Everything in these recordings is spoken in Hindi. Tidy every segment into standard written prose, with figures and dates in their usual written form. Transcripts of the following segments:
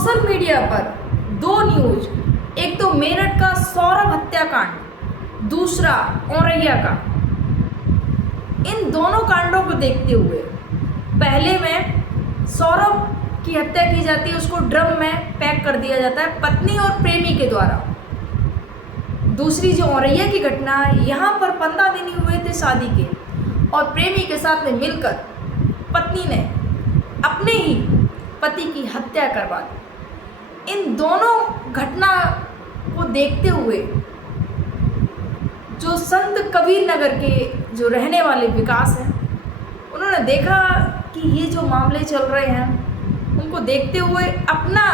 सोशल मीडिया पर दो न्यूज, एक तो मेरठ का सौरभ हत्याकांड, दूसरा औरैया का। इन दोनों कांडों को देखते हुए पहले में सौरभ की हत्या की जाती है, उसको ड्रम में पैक कर दिया जाता है पत्नी और प्रेमी के द्वारा। दूसरी जो औरैया की घटना है, यहाँ पर 15 दिन ही हुए थे शादी के और प्रेमी के साथ में मिलकर पत्नी ने अपने ही पति की हत्या करवा दी। इन दोनों घटना को देखते हुए जो संत कबीर नगर के जो रहने वाले विकास हैं, उन्होंने देखा कि ये जो मामले चल रहे हैं, उनको देखते हुए अपना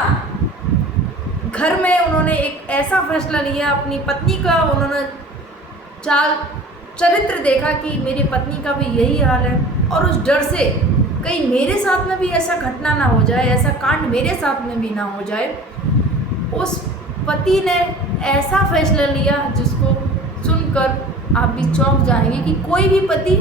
घर में उन्होंने एक ऐसा फैसला लिया, अपनी पत्नी का उन्होंने चरित्र देखा कि मेरी पत्नी का भी यही हाल है और उस डर से कहीं मेरे साथ में भी ऐसा घटना ना हो जाए, ऐसा कांड मेरे साथ में भी ना हो जाए, उस पति ने ऐसा फैसला लिया जिसको सुनकर आप भी चौंक जाएंगे कि कोई भी पति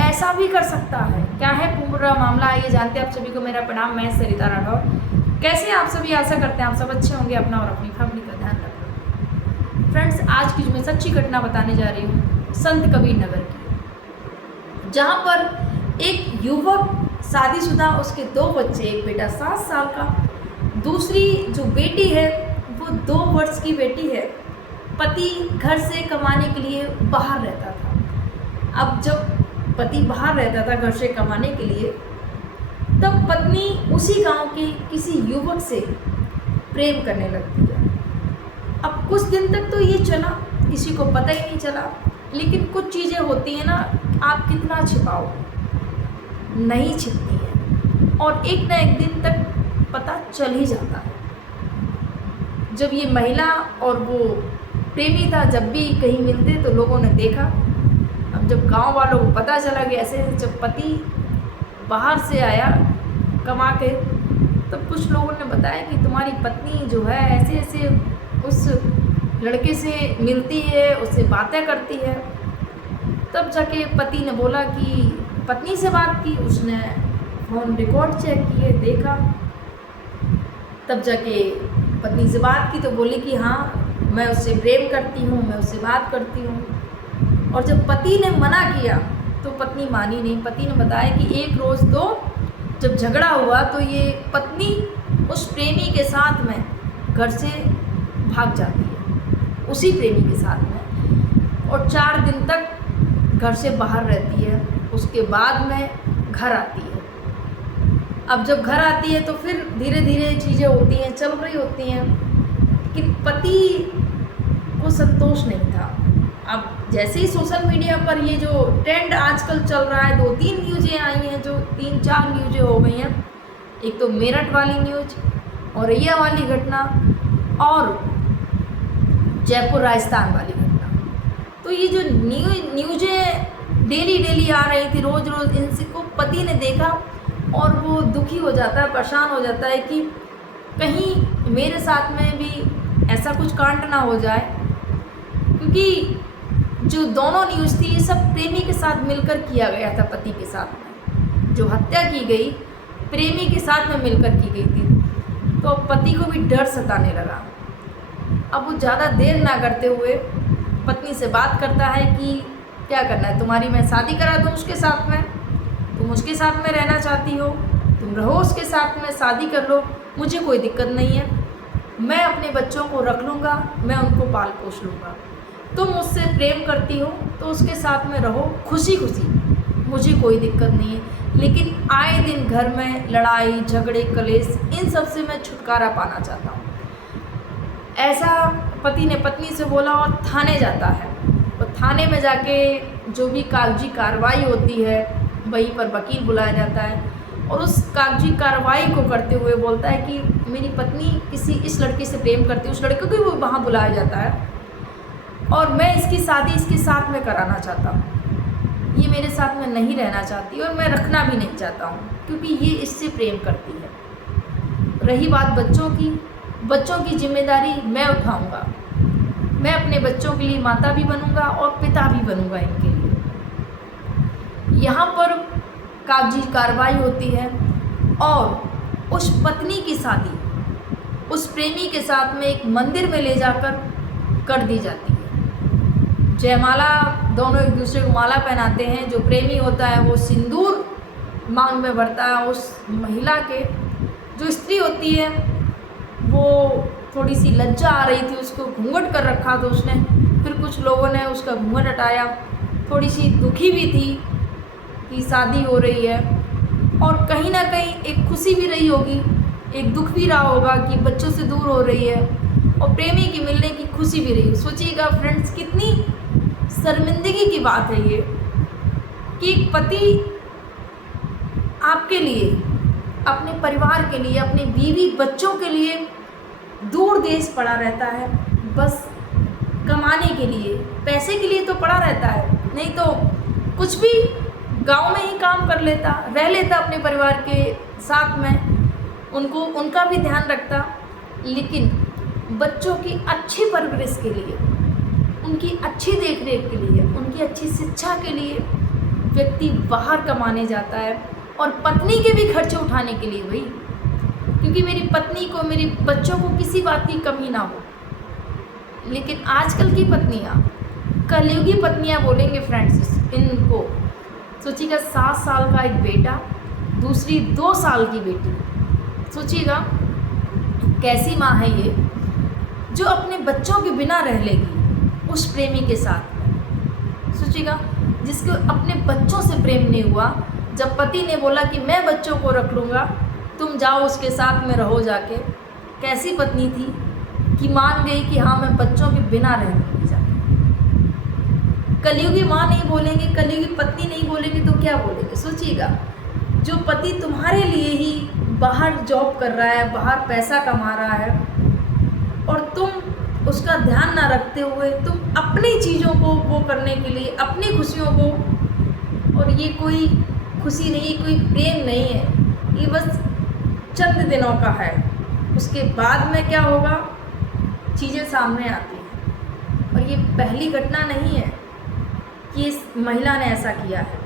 ऐसा भी कर सकता है। क्या है पूरा मामला, आइए जानते हैं। आप सभी को मेरा प्रणाम, मैं सरिता राठौर। कैसे आप सभी, आशा करते हैं आप सब अच्छे होंगे, अपना और अपनी फैमिली का ध्यान रखें। फ्रेंड्स, आज की जो मैं सच्ची घटना बताने जा रही हूँ संत कबीर नगर की, जहाँ पर एक युवक शादीशुदा, उसके 2 बच्चे, एक बेटा 7 साल का, दूसरी जो बेटी है वो 2 वर्ष की बेटी है। पति घर से कमाने के लिए बाहर रहता था। अब जब पति बाहर रहता था घर से कमाने के लिए, तब पत्नी उसी गांव के किसी युवक से प्रेम करने लगती है। अब कुछ दिन तक तो ये चला, किसी को पता ही नहीं चला, लेकिन कुछ चीज़ें होती हैं ना, आप कितना छिपाओ, नहीं छिपती है और एक ना एक दिन तक पता चल ही जाता है। जब ये महिला और वो प्रेमी था, जब भी कहीं मिलते तो लोगों ने देखा। अब जब गांव वालों को पता चला कि ऐसे जब पति बाहर से आया कमा के, तब कुछ लोगों ने बताया कि तुम्हारी पत्नी जो है ऐसे ऐसे उस लड़के से मिलती है, उससे बातें करती है। तब जाके पति ने बोला कि पत्नी से बात की, उसने फ़ोन रिकॉर्ड चेक किए, देखा। तब जाके पत्नी से बात की तो बोली कि हाँ, मैं उससे प्रेम करती हूँ, मैं उससे बात करती हूँ। और जब पति ने मना किया तो पत्नी मानी नहीं। पति ने बताया कि एक रोज़ तो जब झगड़ा हुआ तो ये पत्नी उस प्रेमी के साथ में घर से भाग जाती है, उसी प्रेमी के साथ में, और 4 दिन तक घर से बाहर रहती है। उसके बाद में घर आती है। अब जब घर आती है तो फिर धीरे धीरे चीज़ें होती हैं, चल रही होती हैं कि पति को संतोष नहीं था। अब जैसे ही सोशल मीडिया पर ये जो ट्रेंड आजकल चल रहा है, 2-3 न्यूज़ें आई हैं, जो 3-4 न्यूज़ें हो गई हैं। एक तो मेरठ वाली न्यूज़, औरैया वाली घटना और जयपुर राजस्थान वाली घटना। तो ये जो न्यूज़ें डेली आ रही थी, रोज़ रोज़, इनको पति ने देखा और वो दुखी हो जाता है, परेशान हो जाता है कि कहीं मेरे साथ में भी ऐसा कुछ कांड ना हो जाए। क्योंकि जो दोनों न्यूज़ थी, ये सब प्रेमी के साथ मिलकर किया गया था। पति के साथ में जो हत्या की गई, प्रेमी के साथ में मिलकर की गई थी। तो पति को भी डर सताने लगा। अब वो ज़्यादा देर ना करते हुए पत्नी से बात करता है कि क्या करना है, तुम्हारी मैं शादी करा दूँ उसके साथ में, तुम उसके साथ में रहना चाहती हो, तुम रहो उसके साथ में, शादी कर लो, मुझे कोई दिक्कत नहीं है, मैं अपने बच्चों को रख लूँगा, मैं उनको पाल पोस लूँगा। तुम मुझसे प्रेम करती हो तो उसके साथ में रहो खुशी खुशी, मुझे कोई दिक्कत नहीं है, लेकिन आए दिन घर में लड़ाई झगड़े कलेश, इन सब से मैं छुटकारा पाना चाहता हूँ। ऐसा पति ने पत्नी से बोला और थाने जाता है। तो थाने में जाके जो भी कागजी कार्रवाई होती है, वहीं पर वकील बुलाया जाता है और उस कागजी कार्रवाई को करते हुए बोलता है कि मेरी पत्नी किसी इस लड़के से प्रेम करती है, उस लड़के को भी वहाँ बुलाया जाता है और मैं इसकी शादी इसके साथ में कराना चाहता हूँ। ये मेरे साथ में नहीं रहना चाहती और मैं रखना भी नहीं चाहता हूँ, क्योंकि ये इससे प्रेम करती है। रही बात बच्चों की जिम्मेदारी मैं उठाऊँगा, मैं अपने बच्चों के लिए माता भी बनूंगा और पिता भी बनूंगा इनके लिए। यहाँ पर कागजी कार्रवाई होती है और उस पत्नी की शादी उस प्रेमी के साथ में एक मंदिर में ले जाकर कर दी जाती है। जयमाला, दोनों एक दूसरे को माला पहनाते हैं। जो प्रेमी होता है वो सिंदूर मांग में भरता है। उस महिला के, जो स्त्री होती है, वो थोड़ी सी लज्जा आ रही थी, उसको घूंघट कर रखा तो उसने, फिर कुछ लोगों ने उसका घूंघट हटाया। थोड़ी सी दुखी भी थी कि शादी हो रही है, और कहीं ना कहीं एक खुशी भी रही होगी, एक दुख भी रहा होगा कि बच्चों से दूर हो रही है, और प्रेमी की मिलने की खुशी भी रही। सोचिएगा फ्रेंड्स, कितनी शर्मिंदगी की बात है ये कि एक पति आपके लिए, अपने परिवार के लिए, अपने बीवी बच्चों के लिए दूर देश पड़ा रहता है, बस कमाने के लिए, पैसे के लिए तो पड़ा रहता है, नहीं तो कुछ भी गांव में ही काम कर लेता, रह लेता अपने परिवार के साथ में, उनका भी ध्यान रखता। लेकिन बच्चों की अच्छी परवरिश के लिए, उनकी अच्छी देखरेख के लिए, उनकी अच्छी शिक्षा के लिए व्यक्ति बाहर कमाने जाता है, और पत्नी के भी खर्चे उठाने के लिए भाई, क्योंकि मेरी पत्नी को, मेरे बच्चों को किसी बात की कमी ना हो। लेकिन आजकल की पत्नियाँ, कलयुगी पत्नियाँ बोलेंगे फ्रेंड्स इनको। सोचिएगा 7 साल का एक बेटा, दूसरी 2 साल की बेटी, सोचिएगा कैसी माँ है ये, जो अपने बच्चों के बिना रह लेगी उस प्रेमी के साथ में। सोचिएगा जिसको अपने बच्चों से प्रेम नहीं हुआ, जब पति ने बोला कि मैं बच्चों को रख लूँगा, तुम जाओ उसके साथ में रहो जाके, कैसी पत्नी थी कि मान गई कि हाँ मैं बच्चों के बिना रह लूँगी जाके। कलयुगी माँ नहीं बोलेंगे, कलयुगी पत्नी नहीं बोलेंगे तो क्या बोलेंगे? सोचिएगा, जो पति तुम्हारे लिए ही बाहर जॉब कर रहा है, बाहर पैसा कमा रहा है, और तुम उसका ध्यान ना रखते हुए तुम अपनी चीज़ों को वो करने के लिए, अपनी खुशियों को, और ये कोई खुशी नहीं, कोई प्रेम नहीं है, ये बस चंद दिनों का है। उसके बाद में क्या होगा, चीज़ें सामने आती हैं। और ये पहली घटना नहीं है कि इस महिला ने ऐसा किया है,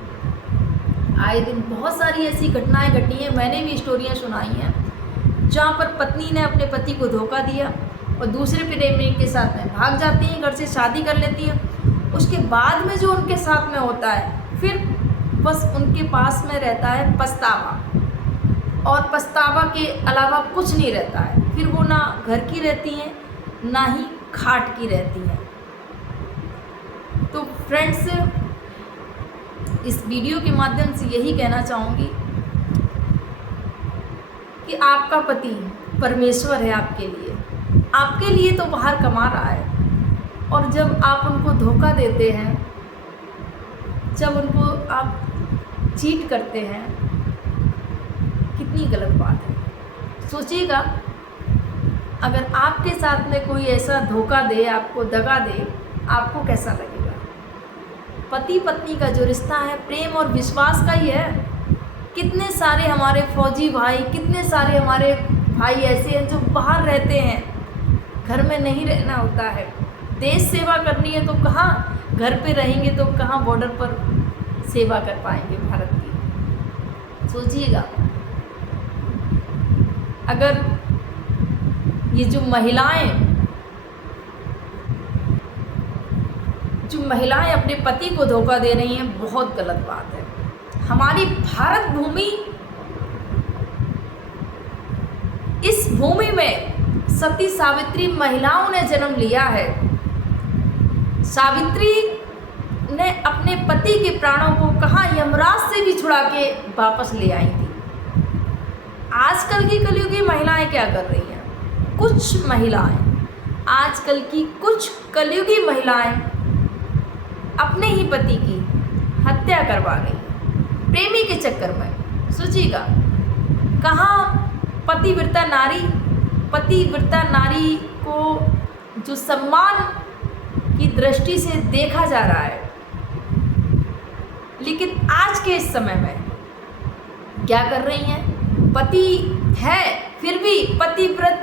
आए दिन बहुत सारी ऐसी घटनाएं घटी हैं। मैंने भी स्टोरियां सुनाई हैं जहाँ पर पत्नी ने अपने पति को धोखा दिया और दूसरे प्रेमी के साथ में भाग जाती हैं, घर से शादी कर लेती हैं। उसके बाद में जो उनके साथ में होता है, फिर बस उनके पास में रहता है पछतावा, और पछतावा के अलावा कुछ नहीं रहता है। फिर वो ना घर की रहती हैं, ना ही खाट की रहती हैं। तो फ्रेंड्स, इस वीडियो के माध्यम से यही कहना चाहूँगी कि आपका पति परमेश्वर है आपके लिए तो बाहर कमा रहा है, और जब आप उनको धोखा देते हैं, जब उनको आप चीट करते हैं, कितनी गलत बात है। सोचिएगा, अगर आपके साथ में कोई ऐसा धोखा दे, आपको दगा दे, आपको कैसा लगेगा? पति पत्नी का जो रिश्ता है प्रेम और विश्वास का ही है। कितने सारे हमारे फौजी भाई, कितने सारे हमारे भाई ऐसे हैं जो बाहर रहते हैं, घर में नहीं रहना होता है, देश सेवा करनी है तो कहाँ घर पे रहेंगे, तो कहाँ बॉर्डर पर सेवा कर पाएंगे भारत की। सोचिएगा, अगर ये जो महिलाएं अपने पति को धोखा दे रही हैं, बहुत गलत बात है। हमारी भारत भूमि, इस भूमि में सती सावित्री महिलाओं ने जन्म लिया है। सावित्री ने अपने पति के प्राणों को कहाँ यमराज से भी छुड़ा के वापस ले आई थी। आजकल की कलयुगी महिलाएं क्या कर रही हैं? कुछ महिलाएं, आजकल की कुछ कलयुगी महिलाएं अपने ही पति की हत्या करवा रही हैं प्रेमी के चक्कर में। सोचिएगा, कहाँ पतिव्रता नारी को जो सम्मान की दृष्टि से देखा जा रहा है, लेकिन आज के इस समय में क्या कर रही हैं? पति है फिर भी पतिव्रत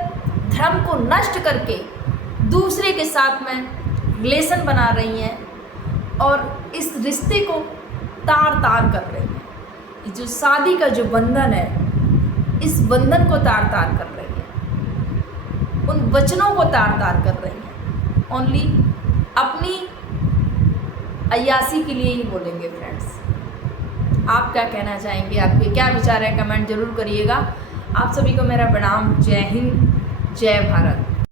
धर्म को नष्ट करके दूसरे के साथ में रिलेशन बना रही हैं, और इस रिश्ते को तार कर रही हैं। जो शादी का जो बंधन है, इस बंधन को तार कर रही है। उन वचनों को तार तार कर रही हैं, ओनली अपनी अय्यासी के लिए ही बोलेंगे। फ्रेंड्स, आप क्या कहना चाहेंगे, आपके क्या विचार है, कमेंट जरूर करिएगा। आप सभी को मेरा प्रणाम। जय हिंद, जय भारत।